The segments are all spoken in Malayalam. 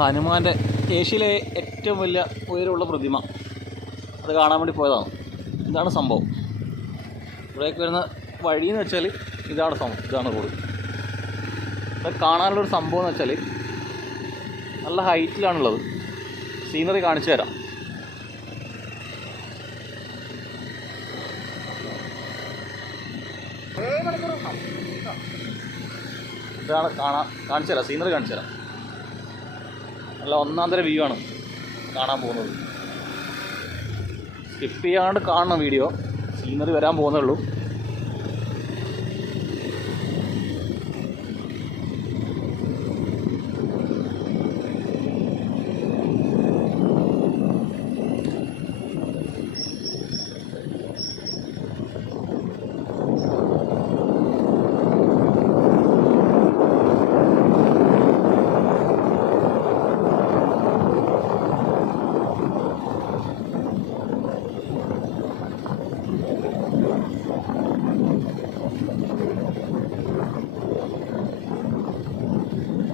ഹനുമാൻ്റെ ഏഷ്യയിലെ ഏറ്റവും വലിയ ഉയരമുള്ള പ്രതിമ, അത് കാണാൻ വേണ്ടി പോയതാണ്. ഇതാണ് സംഭവം. ഇവിടേക്ക് വരുന്ന വഴിയെന്ന് വെച്ചാൽ ഇതാണ് സംഭവം, ഇതാണ് റോഡ്. ഇത് കാണാനുള്ളൊരു സംഭവം എന്ന് വെച്ചാൽ നല്ല ഹൈറ്റിലാണുള്ളത്. സീനറി കാണിച്ചു തരാം. ഇതാണ് കാണിച്ചു തരാം, സീനറി കാണിച്ചു തരാം. നല്ല ഒന്നാന്തര വ്യൂ ആണ് കാണാൻ പോകുന്നത്. സ്കിപ്പ് ചെയ്യാണ്ട് കാണണം വീഡിയോ, സീനറി വരാൻ പോകുന്നേ ഉള്ളൂ.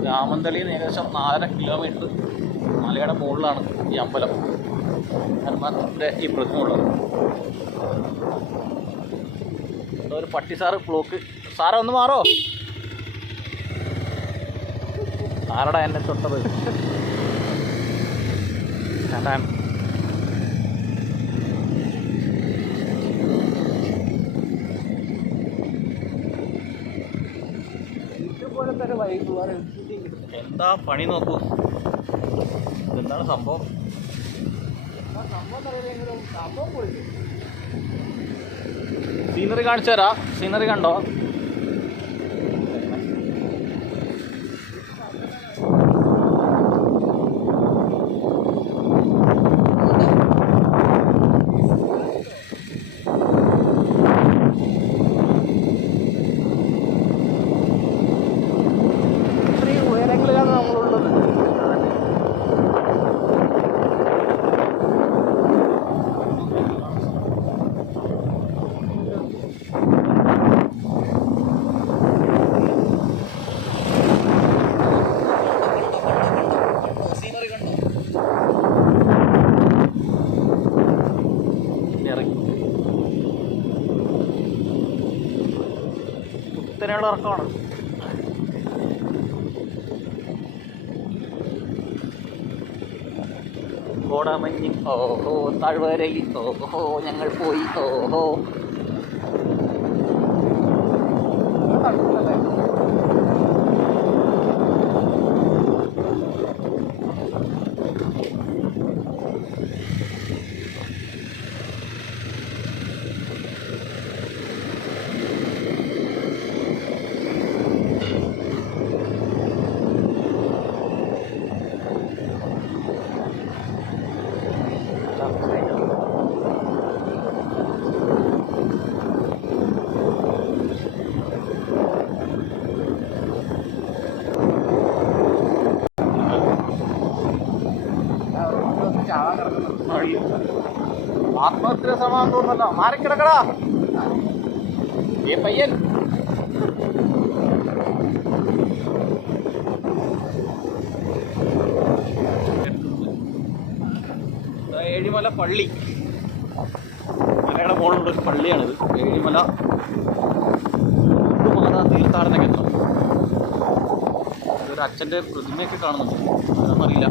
രാമന്തളിയിൽ നിന്ന് ഏകദേശം 4.5 കിലോമീറ്റർ മലയുടെ മുകളിലാണ് ഈ അമ്പലം, ഹനുമാൻ്റെ ഈ പ്രതിമ ഉള്ളത്. ഒരു പട്ടി സാറ് ബ്ലോക്ക്. സാറേ ഒന്ന് മാറോ, ആരടാ എന്നെ തൊട്ടത്? ചേട്ടാൻ എന്താ പണി നോക്കൂ. എന്താണ് സംഭവം? സീനറി കാണിച്ചു തരാ. സീനറി കണ്ടോ? കുത്തനെയുള്ള ഇറക്കമാണ്. കോടാമഞ്ഞി ഓഹോ, താഴ്വരയിൽ ഓഹോ ഞങ്ങൾ പോയി ഓഹോ. ആത്മഹത്യ സമാനം തോന്നല്ലോ. മാറിക്കിടക്കടാ ഏ പയ്യൻ. ഏഴിമല പള്ളി, മലയുടെ മുകളിലുള്ളൊരു പള്ളിയാണിത്. ഏഴിമല മാതാ തീർത്ഥാടന കേന്ദ്രം. ഒരു അച്ഛൻ്റെ പ്രതിമയൊക്കെ കാണുന്നുണ്ട്, അതൊന്നറിയില്ല.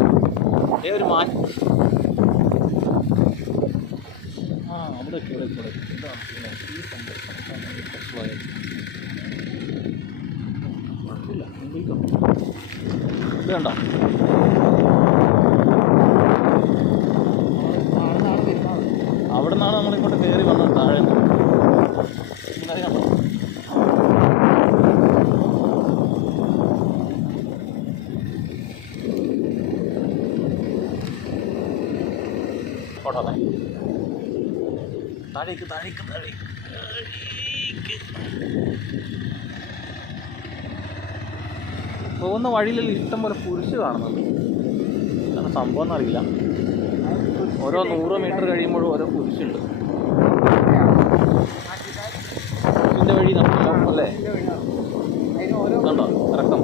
ഒരു മാൻ. അവിടെ ഇവിടെ ഇവിടെ ഇതാണ് ഈ സംഭവം. ഇത് കണ്ടോ? അവിടെ നിന്നാണ് നമ്മളിങ്ങോട്ട് കയറി വന്നത്. താഴെ കണ്ടോ? കോട്ടോന്നെ താഴേക്ക് താഴേക്ക് താഴേക്ക്. പോകുന്ന വഴിയിൽ ഇഷ്ടം പോലെ കുരിശ് കാണുന്നുണ്ട്. എന്താണ് സംഭവം എന്നറിയില്ല. ഓരോ 100 മീറ്റർ കഴിയുമ്പോഴും ഓരോ കുരിശുണ്ട്. ഇതിൻ്റെ വഴി നമുക്ക് അല്ലേ? കണ്ടോ ഇറക്കം?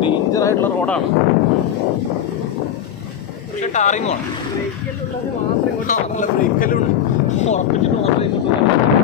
ഡേഞ്ചർ ക്ലിയറായിട്ടുള്ള റോഡാണ്, പക്ഷെ ടാറിങ്ങുമാണ്. നല്ല ബ്രേക്കെല്ലാം ഉണ്ട്, ഉറപ്പിച്ചിട്ട് മാത്രമേ ഇങ്ങോട്ട്